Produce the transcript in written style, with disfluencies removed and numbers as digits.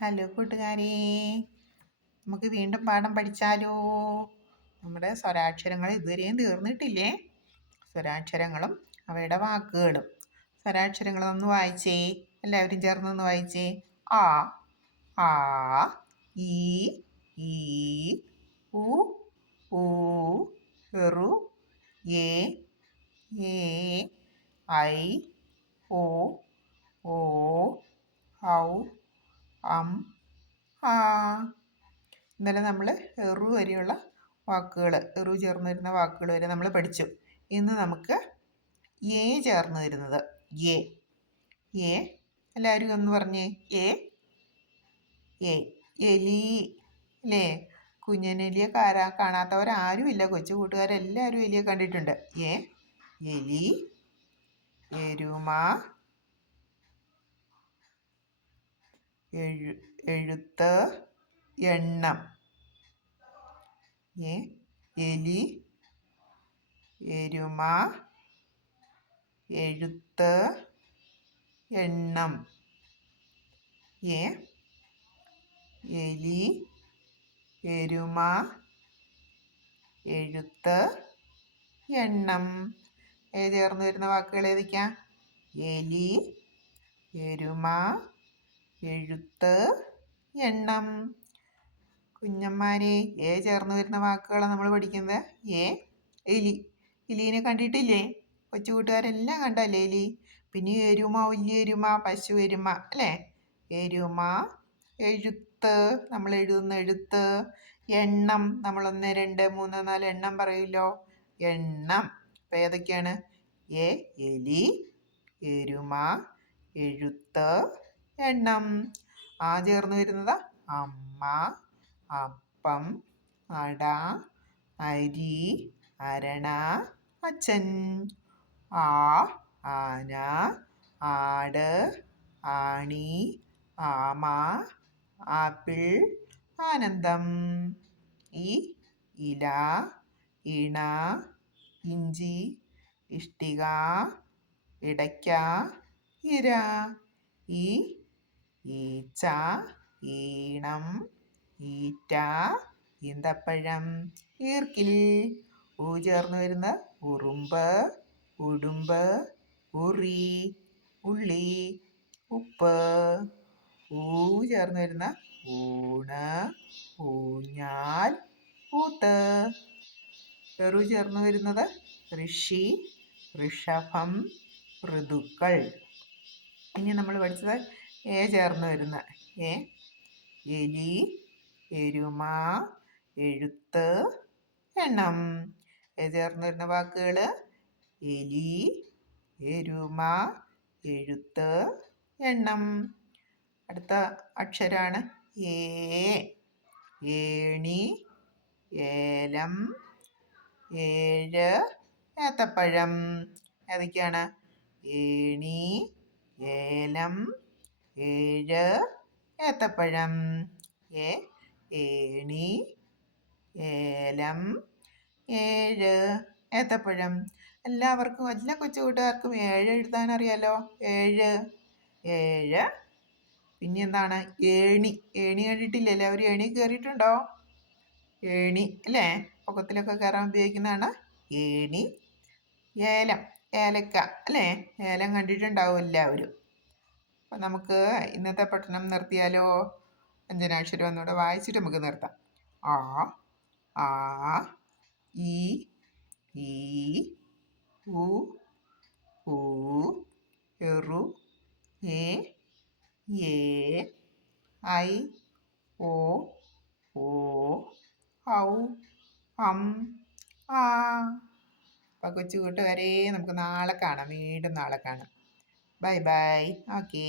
Hello കൂട്ടുകാരെ, നമുക്ക് വീണ്ടും പാഠം പഠിച്ചാലോ? നമ്മുടെ സ്വരാക്ഷരങ്ങൾ ഇതുവരെയും തീർന്നിട്ടില്ലേ? സ്വരാക്ഷരങ്ങളും അവയുടെ വാക്കുകളും. സ്വരാക്ഷരങ്ങളൊന്ന് വായിച്ചേ, എല്ലാവരും ചേർന്നൊന്ന് വായിച്ചേ. ആ, ആ, ഈ, ഈ, ഉ, ഊ, ഋ, എ, ഐ, ഓ, ഓ, ഔ, ആ. ഇന്നലെ നമ്മൾ ഋ വരെയുള്ള വാക്കുകൾ, ഋ ചേർന്ന് വരുന്ന വാക്കുകൾ വരെ നമ്മൾ പഠിച്ചു. ഇന്ന് നമുക്ക് എ ചേർന്ന് വരുന്നത്. എ എ എല്ലാവരും ഒന്ന് പറഞ്ഞേ. എ എ എലി അല്ലേ? കുഞ്ഞനെലിയെ കാണാത്തവരാരുമില്ല. കൊച്ചു കൂട്ടുകാരെല്ലാവരും എലിയെ കണ്ടിട്ടുണ്ട്. എ എലി, എരുമ, എഴുത്ത്, എണ്ണം. എലി, എരുമ, എഴുത്ത്, എണ്ണം. എലി, എരുമ, എഴുത്ത്, എണ്ണം. ചേർന്ന് വരുന്ന വാക്കുകൾ ഏതൊക്കെയാ? എലി, എരുമ, എഴുത്ത്, എണ്ണം. കുഞ്ഞന്മാരെ, ചേർന്ന് വരുന്ന വാക്കുകളാണ് നമ്മൾ പഠിക്കുന്നത്. എലി. എലീനെ കണ്ടിട്ടില്ലേ? കൊച്ചു കൂട്ടുകാരെല്ലാം കണ്ടല്ലേ എലി? പിന്നെ എരുമ, വലിയ എരുമ, പശു എരുമ അല്ലേ? എരുമ. എഴുത്ത്, നമ്മൾ എഴുതുന്ന എഴുത്ത്. എണ്ണം, നമ്മൾ 1 2 3 4 എണ്ണം പറയുമല്ലോ, എണ്ണം. അപ്പം ഏതൊക്കെയാണ്? എലി, എരുമ, എഴുത്ത്, എണ്ണം. ചേർന്ന് വരുന്നത് അമ്മ, അപ്പം, അട, അരി, അരണ, അച്ഛൻ. ആന, ആട്, ആണി, ആമ, ആപ്പിൾ, ആനന്ദം. ഇല, ഇണ, ഇഞ്ചി, ഇഷ്ടിക, ഇടയ്ക്ക, ഇര. ഈച്ച, ഈണം, ഈറ്റ, ഈന്തപ്പഴം, ഈർക്കിൽ. ചേർന്ന് വരുന്ന ഉറുമ്പ്, ഉടുമ്പ്, ഉറി, ഉള്ളി, ഉപ്പ്. ചേർന്ന് വരുന്ന ഊണ്, ഊഞ്ഞാൽ, ഊത്ത്. ചേർന്ന് വരുന്നത് ഋഷി, ഋഷഭം, ഋതുക്കൾ. ഇനി നമ്മൾ പഠിച്ചത് ചേർന്ന് വരുന്ന എലി, എരുമ, എഴുത്ത്, എണ്ണം. ചേർന്ന് വരുന്ന വാക്കുകൾ എലി, എരുമ, എഴുത്ത്, എണ്ണം. അടുത്ത അക്ഷരമാണ് ഏണി, ഏലം, ഏഴ്, ഏത്തപ്പഴം. ഏതൊക്കെയാണ്? ഏണി, ഏലം, ഏഴ്, ഏത്തപ്പഴം. ഏണി, ഏലം, ഏഴ്, ഏത്തപ്പഴം. എല്ലാവർക്കും, എല്ലാ കൊച്ചു കൂട്ടുകാർക്കും 7 എഴുതാൻ അറിയാലോ. 7. പിന്നെ എന്താണ്? ഏണി. ഏണി കണ്ടിട്ടില്ലേ? എല്ലാവരും ഏണി കയറിയിട്ടുണ്ടോ? ഏണി അല്ലേ? പൊക്കത്തിലൊക്കെ കയറാൻ ഉപയോഗിക്കുന്നതാണ് ഏണി. ഏലം, ഏലക്ക അല്ലേ? ഏലം കണ്ടിട്ടുണ്ടാവും എല്ലാവരും. അപ്പം നമുക്ക് ഇന്നത്തെ പഠനം നിർത്തിയാലോ? വ്യഞ്ജനാക്ഷരം ഒന്നുകൂടെ വായിച്ചിട്ട് നമുക്ക് നിർത്താം. ആ, ഈ, ഉ, ഊ, ഋ, എ, ഐ, ഓ, ഔ, ആ. അപ്പം കൊച്ചു കൂട്ടുകാരെ, നമുക്ക് നാളെ കാണാം. വീണ്ടും നാളെ കാണാം. Bye bye. ഓക്കേ.